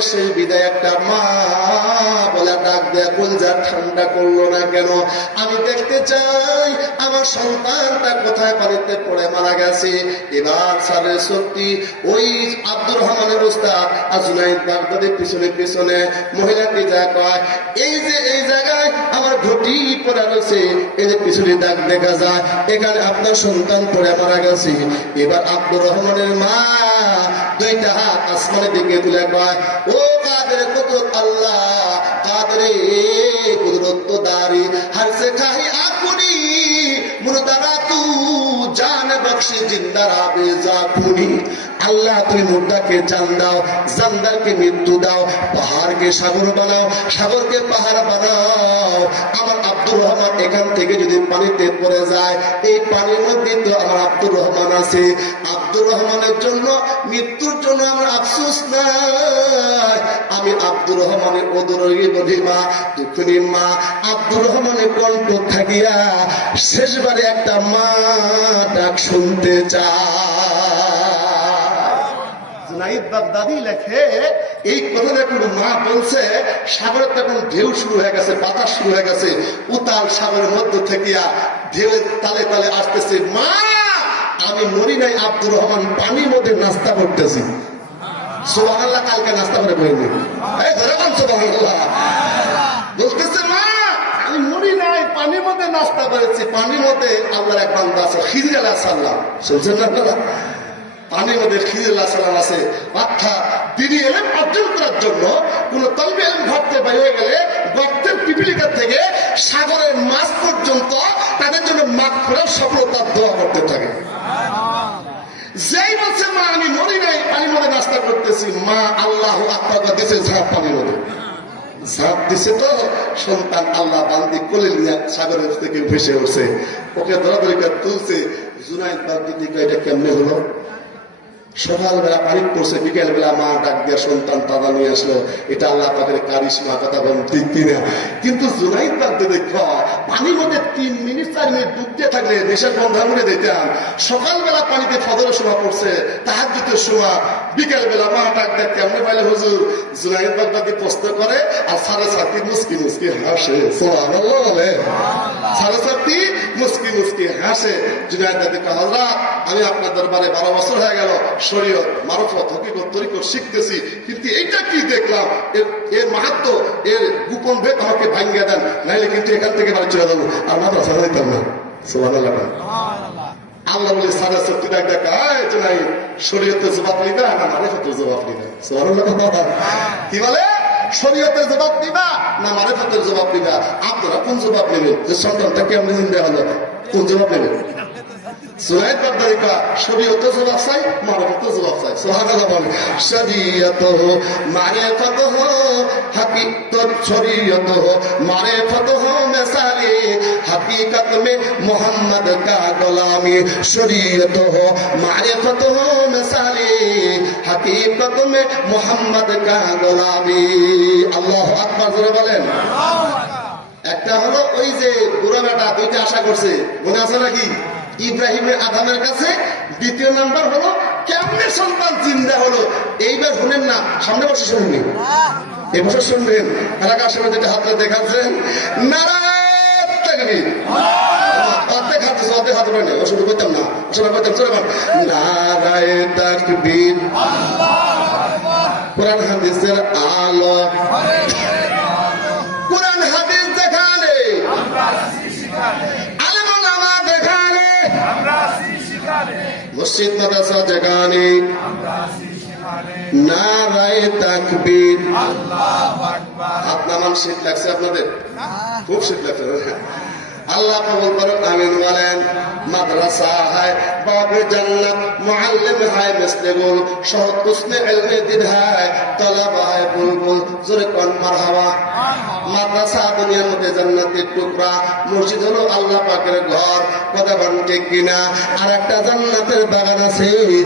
জীবনের শেষ বিদায় একটা মা বলে ডাক দেয়া কলজা ঠান্ডা করলো না কেন? আমি দেখতে চাই আমার সন্তানটা কোথায় পানিতে পড়ে মারা গেছে। এবার স্যারের সত্যি ওই আব্দুর রহমানের উস্তাদ আর জুনাইদ বাগদাদির পিছনে পিছনে মহিলাটি যা কয়, এই যে এই জায়গায় আমার ঘটি পড়ে রয়েছে, এই যে পিছনে দাগ দেখা যায়, এখানে আপনার সন্তান পড়ে মারা গেছে। এবার আব্দুর রহমানের মা দুইটা হাত আসমানের দিকে তুলে কয়, ও কাদের কুদরত আল্লাহ, কাদের কুদরত দারি হর সে খাহি আকুনি মুরদারা তু জান বখশে জিন্দারা বেজা কুনি। আল্লাহ তুমি মুর্দাকে জান দাও, জানদারকে মৃত্যু দাও, পাহাড়কে সাগর বানাও, সাগরকে পাহাড় বানাও। আমার আব্দুর রহমান এখান থেকে যদি পানিতে পড়ে যায়, এই পানির মধ্যে তো আমার আব্দুর রহমান আছে। আব্দুর রহমানের জন্য, মৃত্যুর জন্য আমার আফসোস নাই। আমি আব্দুর রহমানের অদরী মা, দুঃখিনী মা আব্দুর রহমানের কণ্ঠ থাকিয়া শেষবারে একটা মা ডাক শুনতে চাই। বাগদাদি লেখে এই কথাটা কোনো মা বলছে, সাগরের তখন ঢেউ শুরু হয়ে গেছে, বাতাস শুরু হয়ে গেছে, উতাল সাগরের মধ্য থেকে ঢেউ তালে তালে আসতেছে। মা আমি মরি নাই, আব্দুর রহমান পানির মধ্যে নাস্তা করতেছি। সুবহানাল্লাহ, কালকে নাস্তা করে বলবে সুবহানাল্লাহ বলতেছে, মা আমি মরি নাই, পানির মধ্যে নাস্তা করেছি। পানির মধ্যে আল্লাহর এক বান্দা আছে, খিজির আলাইহিস সালাম, শুনছেন না আপনারা? পানির মধ্যে খিজির আলাইহিস সালাম আছে। অর্থাৎ তিনি এলেন অর্জন করার জন্য কোন তলবে এলেন ঘটতে বাইরে গেলে গর্তের পিপিলিকা থেকে সাগরের মাছ পর্যন্ত তাদের জন্য মাগফিরাত সফলতার দোয়া করতে থাকে। যেই বলছে মা আমি মরি নাই, পানির মধ্যে নাস্তা করতেছি, মা আল্লাহু আকবার দিয়েছে ঝাঁপ, পানির মধ্যে ঝাঁপ দিছে তো সন্তান আল্লাহ বান্দি কোলে নিয়ে সাগরের থেকে ভেসে উঠছে। ওকে ধরাধরি করে তুলছে। জুনাইদ বাগদাদি এটা কেমনে হলো? সকালবেলা পানি পড়ছে, বিকেল বেলা মা ডাক দিয়ে সন্তান তাদা নিয়ে আসলো। এটা আল্লাহ পাকের কারিশমা, কথা বলেন ঠিক কিনা? কিন্তু জুনাইদ বাগদাদি পানির মধ্যে 3 মিনিট 4 মিনিট ডুবতে থাকলে দেশের বন্ধা মুড়ে দিতাম। সকালবেলা পানিতে ফজরের সময় পড়ছে, তাহাজ্জুদের সময়, বিকেল বেলা মা ডাক দেয় কেমনে পাইলে হুজুর? জুনাইদ বাগদাদি প্রশ্ন করে আর সাড়ে সাথী মুস্কি মুস্কি হাসে। সুবহানাল্লাহ বলে, সাড়ে সাথী মুস্কি মুস্কি হাসে। জুনাইদ বাগদাদি কয়, হযরত আমি আপনার দরবারে 12 বছর হয়ে গেল শরীয়ত মারফত হকিকত তরিকত শিখতেছি, কিন্তু এইটা কি দেখলাম, এর মাহাত্ম, এর গোপন ভেদ আমাকে ভাঙ্গিয়ে দেন, নাইলে কিন্তু এখান থেকে বাড়ি চলে যাবো, আর মাদ্রাসা যাইতাম না। সুবহানাল্লাহ। আল্লাহ বলে সাদা সত্যি ডাক দেখা নাই, শরীয়তের জবাব নিবা না মারফতের জবাব নিবা? সুবহানাল্লাহ। কি বলে? শরীয়তের জবাব দিবা না মারফতের জবাব দিবা? আপনারা কোন জবাব নেবেন? যে সন্তানটা কেমন জিন্দা হলো, কোন জবাব নেবেন? জুনাইদ বাগদাদি কয় শরীয়তে জবাব চাই, মারফতে জবাব চাই। সুবহানাল্লাহ বলে, শরীয়তহু মারিফাতুহু হাকিকত, শরীয়তহু মারিফাতুহু মিসালি हकीकत में मोहम्मद का गुलामी, शरीयतहु मारिफतहु मिसाली हकीकत में मोहम्मद का गुलामी। আল্লাহু আকবার জোরে বলেন। একটা হলো ওই যে বুড়া বেটা দুইটা আশা করছে, মনে আছে নাকি? ইব্রাহিমের আদামের কাছে। দ্বিতীয় নাম্বার হলো কেমনে সন্তান জিন্দা হলো। এইবার শুনেন না, সামনে বসে শুনবেন, এই বছর শুনবেন। এলাকার সামনে যেটা হাতে দেখাচ্ছেন, নারায়ণ তাকবীর। অর্ধেক হাতে অর্ধেক হাতে পারে, ও শুধু করতাম না, আসলে করতাম চলে পান। নারায়ণ তাকবীর, কোরআন হাদিসের আলো, কোরআন হাদিস দেখালে, মসজিদ মাদ্রাসা যেখানে, নারায়ে তাকবীর, আল্লাহু আকবার। হাত নামান শীত লাগছে আপনাদের? খুব শীত লাগছে। আল্লাহ কবুল করুন, আমিন বলেন। মাদ্রাসা হায় বাবে জান্নাত, মুআল্লিম হায় মিসলে গুল, শহদ উসমে ইলমে দিন হায়, তালাবা হায় বুলবুল, জোরে কোন মারহাবা। মাদ্রাসা দুনিয়ার মধ্যে জান্নাতের টুকরা, মসজিদ হলো আল্লাহ পাকের ঘর, কথা বলেন ঠিক কিনা? আর একটা জান্নাতের বাগান আছে,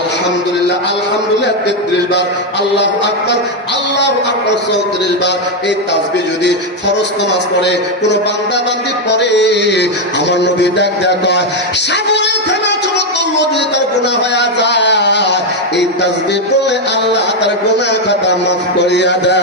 আলহামদুলিল্লাহ আলহামদুলিল্লাহ 33 বার, আল্লাহু আকবার 34 বার। এই তাসবিহ যদি ফরজ নামাজ পড়ে কোন বান্দা বান্দি পড়ে, আমার নবী ডাক দেয়া কয় সাগরের ফেনা ছোট করলো যদি তার গুনাহ হয়ে যায়, এই তাসবিহ পড়লে আল্লাহ তার গুনাহ খাতা মাফ করিয়া দেয়।